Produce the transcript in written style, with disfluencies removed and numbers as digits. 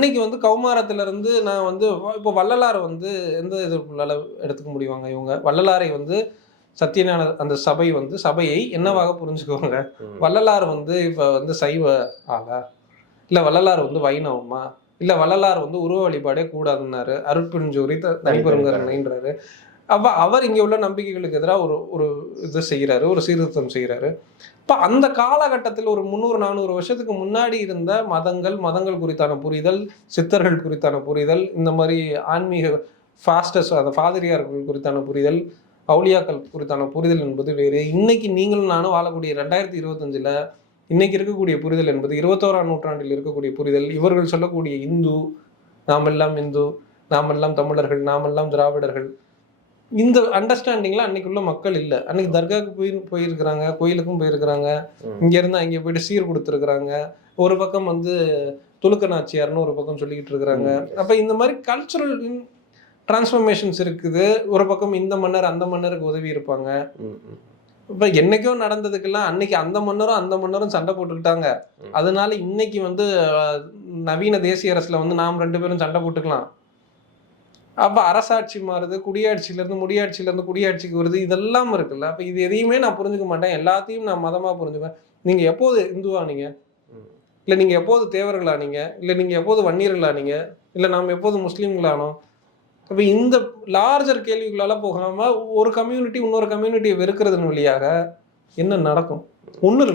அன்னைக்கு வந்து கௌமாரத்துல இருந்து நான் வந்து இப்போ வள்ளலார் வந்து எந்த இதுக்குள்ளால எடுத்துக்க முடியுவாங்க இவங்க? வள்ளலாரை வந்து சத்தியஞான அந்த சபை வந்து சபையை என்னவாக புரிஞ்சுக்குவாங்க? வள்ளலார் வந்து இப்ப வந்து சைவ ஆளா? இல்ல வள்ளலார் வந்து வைணவமா? இல்ல வள்ளலார் வந்து உருவ வழிபாடே கூடாதுன்னாரு. அருட்பெருஞ்சோதி தனிப்பெருங்கருணைன்றாரு. அப்ப அவர் இங்க உள்ள நம்பிக்கைகளுக்கு எதிரா ஒரு ஒரு இது செய்றாரு. ஒரு சீர்திருத்தம் செய்றாரு. இப்ப அந்த காலகட்டத்தில் ஒரு 300, 400 வருஷத்துக்கு முன்னாடி இருந்த மதங்கள் குறித்தான புரிதல், சித்தர்கள் குறித்தான புரிதல், இந்த மாரி ஆன்மீக ஃபாஸ்டர்ஸ் அந்த பாதிரியார்கள் குறித்தான புரிதல், அவுலியாக்கள் குறித்தான புரிதல் என்பது வேறு. இன்னைக்கு நீங்களும் நானும் வாழக்கூடிய 2025ல இன்னைக்கு இருக்கக்கூடிய புரிதல் என்பது 21ஆம் நூற்றாண்டில் இருக்கக்கூடிய புரிதல். இவர்கள் சொல்லக்கூடிய இந்து, நாமெல்லாம் இந்து, நாமெல்லாம் தமிழர்கள், நாமெல்லாம் திராவிடர்கள். இந்த அண்டர்ஸ்டாண்டிங்ல அன்னைக்குள்ள மக்கள் இல்ல. அன்னைக்கு தர்காவுக்கு போயிருக்கிறாங்க, கோயிலுக்கும் போயிருக்கிறாங்க. இங்க இருந்து அங்கே போயிட்டு சீர் குடுத்துருக்கிறாங்க. ஒரு பக்கம் வந்து துலுக்க நாச்சியார்ன்னு ஒரு பக்கம் சொல்லிக்கிட்டு இருக்கிறாங்க. அப்ப இந்த மாதிரி கல்ச்சுரல் டிரான்ஸ்ஃபர்மேஷன்ஸ் இருக்குது. ஒரு பக்கம் இந்த மன்னர் அந்த மன்னருக்கு உதவி இருப்பாங்க. இப்ப என்னைக்கோ நடந்ததுக்கெல்லாம் அன்னைக்கு அந்த மன்னரும் சண்டை போட்டுக்கிட்டாங்க. அதனால இன்னைக்கு வந்து நவீன தேசிய அரசுல வந்து நாம் 2 பேரும் சண்டை போட்டுக்கலாம். அப்ப அரசாட்சி மாறுது, குடியாட்சியில இருந்து முடியாட்சியில இருந்து குடியாட்சிக்கு வருது. இதெல்லாம் இருக்குல்ல. அப்ப இது எதையுமே நான் புரிஞ்சுக்க மாட்டேன். எல்லாத்தையும் நான் மதமா புரிஞ்சுக்குவேன். நீங்க எப்போது இந்துவானீங்க? இல்ல நீங்க எப்போது தேவர்களானீங்க? இல்ல நீங்க எப்போது வன்னியர்களானீங்க? இல்ல நாம் எப்போது முஸ்லீம்களானோம்? அப்ப இந்த லார்ஜர் கேள்விகளால போகாம ஒரு கம்யூனிட்டி இன்னொரு கம்யூனிட்டியை வெறுக்கிறதன் வழியாக என்ன நடக்கும்? ஒண்ணும் இல்ல.